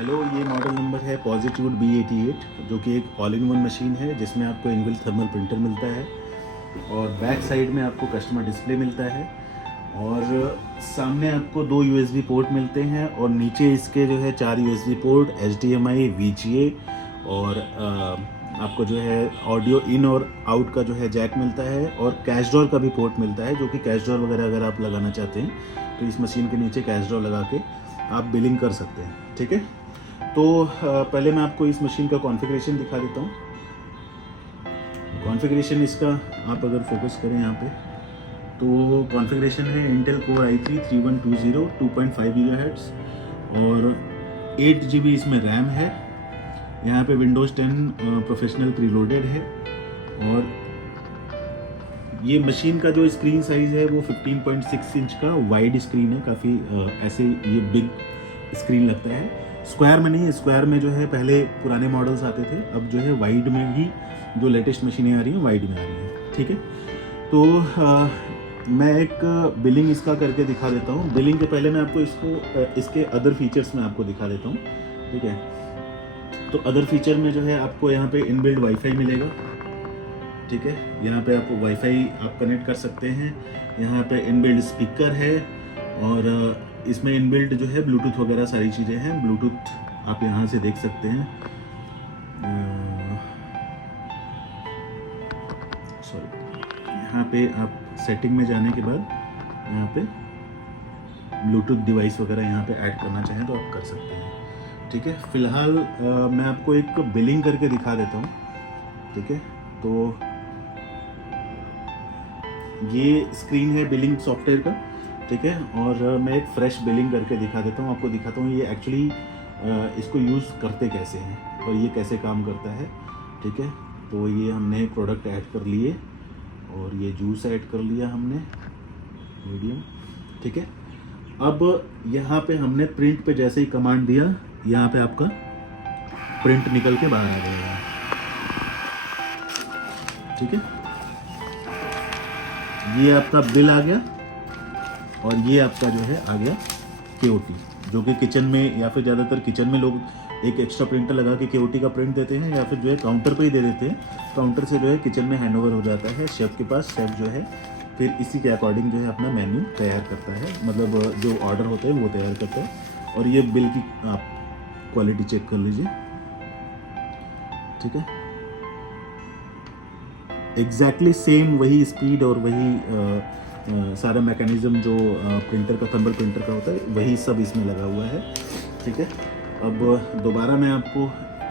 Hello, ये model number है पॉजिट्यूड B88, जो कि एक ऑल इन वन मशीन है जिसमें आपको इनबिल्ट थर्मल प्रिंटर मिलता है और बैक साइड में आपको कस्टमर डिस्प्ले मिलता है और सामने आपको 2 USB पोर्ट मिलते हैं और नीचे इसके जो है 4 USB पोर्ट, HDMI, VGA और आपको जो है ऑडियो इन और आउट का जो है जैक मिलता है और कैश ड्रॉर का भी पोर्ट मिलता है, जो कि कैश ड्रॉर वगैरह अगर आप लगाना चाहते हैं तो इस मशीन के नीचे कैश ड्रॉर लगा के आप बिलिंग कर सकते हैं। ठीक है, तो पहले मैं आपको इस मशीन का कॉन्फ़िगरेशन दिखा देता हूँ। कॉन्फ़िगरेशन इसका आप अगर फोकस करें यहाँ पे तो कॉन्फ़िगरेशन है इंटेल कोर i3 3120 2.5 GHz और 8 GB इसमें रैम है। यहाँ पे विंडोज़ 10 प्रोफेशनल प्रीलोडेड है और ये मशीन का जो स्क्रीन साइज़ है वो 15.6 इंच का वाइड स्क्रीन है। काफ़ी ऐसे ये बिग स्क्रीन लगता है। स्क्वायर में नहीं, स्क्वायर में जो है पहले पुराने मॉडल्स आते थे, अब जो है वाइड में ही जो लेटेस्ट मशीनें आ रही हैं वाइड में आ रही हैं। ठीक है, तो मैं एक बिलिंग इसका करके दिखा देता हूँ। बिलिंग के पहले मैं आपको इसके अदर फीचर्स में आपको दिखा देता हूँ। ठीक है, तो अदर फीचर में जो है आपको यहाँ पे इनबिल्ट वाईफाई मिलेगा। ठीक है, यहाँ पे आपको वाईफाई आप कनेक्ट कर सकते हैं। यहाँ पे इनबिल्ट स्पीकर है और इसमें इनबिल्ट जो है ब्लूटूथ वगैरह सारी चीज़ें हैं। ब्लूटूथ आप यहाँ से देख सकते हैं। सॉरी, यहाँ पे आप सेटिंग में जाने के बाद यहाँ पे ब्लूटूथ डिवाइस वगैरह यहाँ पे ऐड करना चाहें तो आप कर सकते हैं। ठीक है, फ़िलहाल मैं आपको एक बिलिंग करके दिखा देता हूँ। ठीक है, तो ये स्क्रीन है बिलिंग सॉफ्टवेयर का। ठीक है, और मैं एक फ्रेश बिलिंग करके दिखा देता हूँ, आपको दिखाता हूँ ये एक्चुअली इसको यूज़ करते कैसे हैं और ये कैसे काम करता है। ठीक है, तो ये हमने प्रोडक्ट ऐड कर लिए और ये जूस ऐड कर लिया हमने मीडियम। ठीक है, अब यहाँ पे हमने प्रिंट पे जैसे ही कमांड दिया, यहाँ पे आपका प्रिंट निकल के बाहर आ गया है। ठीक है, ये आपका बिल आ गया और ये आपका जो है आ गया KOT, जो कि किचन में या फिर ज़्यादातर किचन में लोग एक एक्स्ट्रा प्रिंटर लगा के KOT का प्रिंट देते हैं या फिर जो है काउंटर पे ही दे देते हैं। काउंटर से जो है किचन में हैंडओवर हो जाता है शेफ़ के पास। शेफ़ जो है फिर इसी के अकॉर्डिंग जो है अपना मेन्यू तैयार करता है, मतलब जो ऑर्डर होते हैं वो तैयार करता है। और ये बिल की आप क्वालिटी चेक कर लीजिए। ठीक है, एग्जैक्टली सेम वही स्पीड और वही सारा मैकेनिज्म जो प्रिंटर का, थर्मल प्रिंटर का होता है, वही सब इसमें लगा हुआ है। ठीक है, अब दोबारा मैं आपको,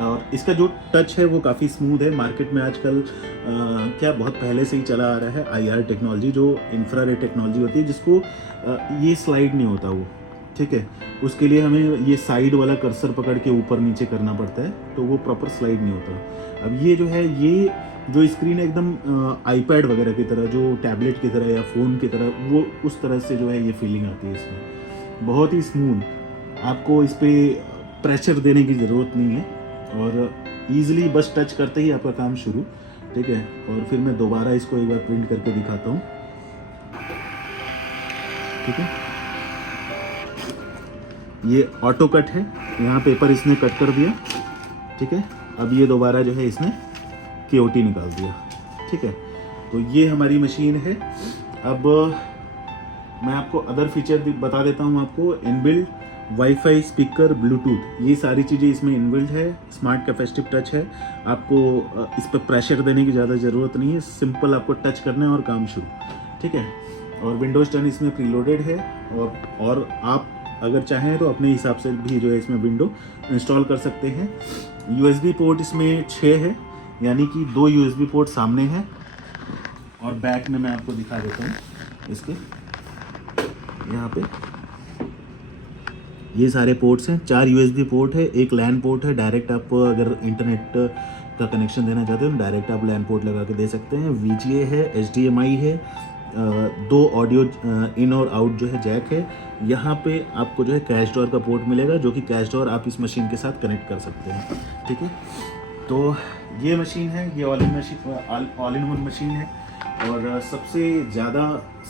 और इसका जो टच है वो काफ़ी स्मूथ है। मार्केट में आजकल क्या बहुत पहले से ही चला आ रहा है IR टेक्नोलॉजी, जो इंफ्रारेड टेक्नोलॉजी होती है, जिसको ये स्लाइड नहीं होता वो। ठीक है, उसके लिए हमें ये साइड वाला कर्सर पकड़ के ऊपर नीचे करना पड़ता है, तो वो प्रॉपर स्लाइड नहीं होता। अब ये जो है, ये जो स्क्रीन है एकदम iPad वगैरह की तरह, जो टैबलेट की तरह या फ़ोन की तरह, वो उस तरह से जो है ये फीलिंग आती है इसमें। बहुत ही स्मूथ, आपको इस पर प्रेशर देने की ज़रूरत नहीं है और ईज़िली बस टच करते ही आपका काम शुरू। ठीक है, और फिर मैं दोबारा इसको एक बार प्रिंट करके दिखाता हूँ। ठीक है, ये ऑटो कट है, यहाँ पेपर इसने कट कर दिया। ठीक है, अब ये दोबारा जो है इसने KOT निकाल दिया। ठीक है, तो ये हमारी मशीन है। अब मैं आपको अदर फीचर बता देता हूँ आपको। इनबिल्ट वाईफाई, स्पीकर, ब्लूटूथ, ये सारी चीज़ें इसमें इनबिल्ट है। स्मार्ट कैपेसिटिव टच है, आपको इस पर प्रेशर देने की ज़्यादा ज़रूरत नहीं है। सिंपल आपको टच करना है और काम शुरू। ठीक है, और विंडोज़ 10 इसमें प्रीलोडेड है और आप अगर चाहें तो अपने हिसाब से भी जो है इसमें विंडो इंस्टॉल कर सकते हैं। USB पोर्ट इसमें 6 है, यानी कि 2 USB पोर्ट सामने हैं और बैक में मैं आपको दिखा देता हूँ। इसके यहाँ पे ये सारे पोर्ट्स हैं। 4 USB पोर्ट है, एक LAN पोर्ट है। डायरेक्ट आप अगर इंटरनेट का कनेक्शन देना चाहते हो डायरेक्ट आप LAN पोर्ट लगा के दे सकते हैं। VGA है, HDMI है, 2 ऑडियो इन और आउट जो है जैक है। यहाँ पे आपको जो है कैश ड्रॉर का पोर्ट मिलेगा, जो कि कैश ड्रॉर आप इस मशीन के साथ कनेक्ट कर सकते हैं। ठीक है, तो ये मशीन है, ये ऑल इन वन मशीन है। और सबसे ज़्यादा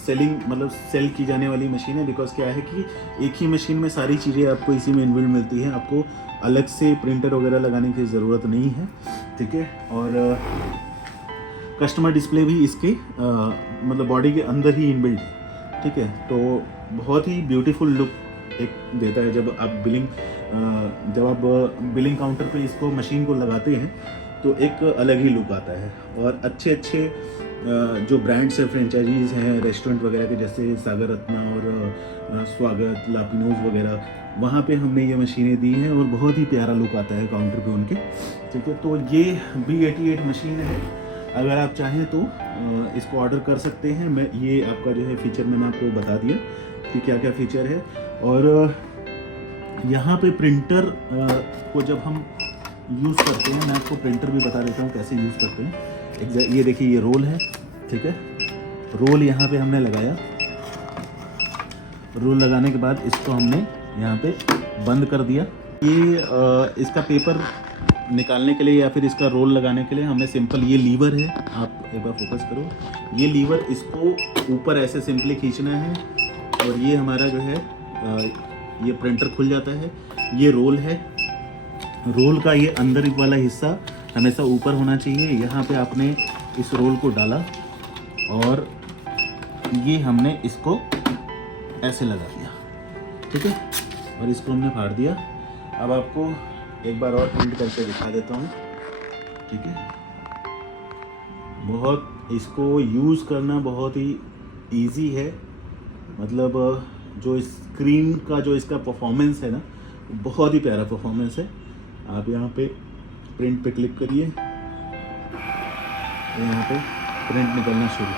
मतलब सेल की जाने वाली मशीन है। बिकॉज क्या है कि एक ही मशीन में सारी चीज़ें आपको इसी में इनबिल्ट मिलती हैं, आपको अलग से प्रिंटर वगैरह लगाने की ज़रूरत नहीं है, ठीक है। और कस्टमर डिस्प्ले भी इसके मतलब बॉडी के अंदर ही इनबिल्ट है, ठीक है। तो बहुत ही ब्यूटीफुल लुक एक देता है जब आप बिलिंग काउंटर पे इसको मशीन को लगाते हैं तो एक अलग ही लुक आता है। और अच्छे जो ब्रांड्स हैं, फ्रेंचाइजीज़ हैं रेस्टोरेंट वगैरह के, जैसे सागर रत्ना और स्वागत, लापिनोज वगैरह, वहाँ पे हमने ये मशीनें दी हैं और बहुत ही प्यारा लुक आता है काउंटर पे उनके, ठीक है। तो ये B88 मशीन है। अगर आप चाहें तो इसको ऑर्डर कर सकते हैं। मैं ये आपका जो है फीचर मैंने आपको बता दिया कि क्या क्या फीचर है। और यहाँ पे प्रिंटर को जब हम यूज़ करते हैं, मैं आपको प्रिंटर भी बता देता हूँ कैसे यूज़ करते हैं। ये देखिए, ये रोल है, ठीक है। रोल यहाँ पे हमने लगाया। रोल लगाने के बाद इसको हमने यहाँ पे बंद कर दिया। ये इसका पेपर निकालने के लिए या फिर इसका रोल लगाने के लिए हमने सिंपल ये लीवर है, आप एक बार फोकस करो, ये लीवर, इसको ऊपर ऐसे सिंपली खींचना है और ये हमारा जो है ये प्रिंटर खुल जाता है। ये रोल है, रोल का ये अंदर वाला हिस्सा हमेशा ऊपर होना चाहिए। यहाँ पे आपने इस रोल को डाला और ये हमने इसको ऐसे लगा दिया, ठीक है। और इसको हमने फाड़ दिया। अब आपको एक बार और प्रिंट करके दिखा देता हूँ, ठीक है। इसको यूज़ करना बहुत ही इजी है। मतलब जो स्क्रीन का जो इसका परफॉर्मेंस है ना, बहुत ही प्यारा परफॉर्मेंस है। आप यहाँ पे प्रिंट पे क्लिक करिए, यहाँ पे प्रिंट निकलना शुरू,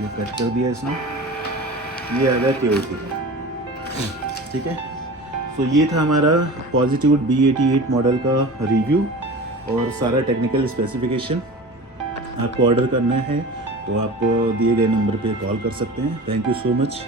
ये कट कर दिया इसने, ये आ गया KOC, ठीक है। तो ये था हमारा पॉजिटिव B88 मॉडल का रिव्यू और सारा टेक्निकल स्पेसिफिकेशन। आपको ऑर्डर करना है तो आप दिए गए नंबर पे कॉल कर सकते हैं। Thank you so much.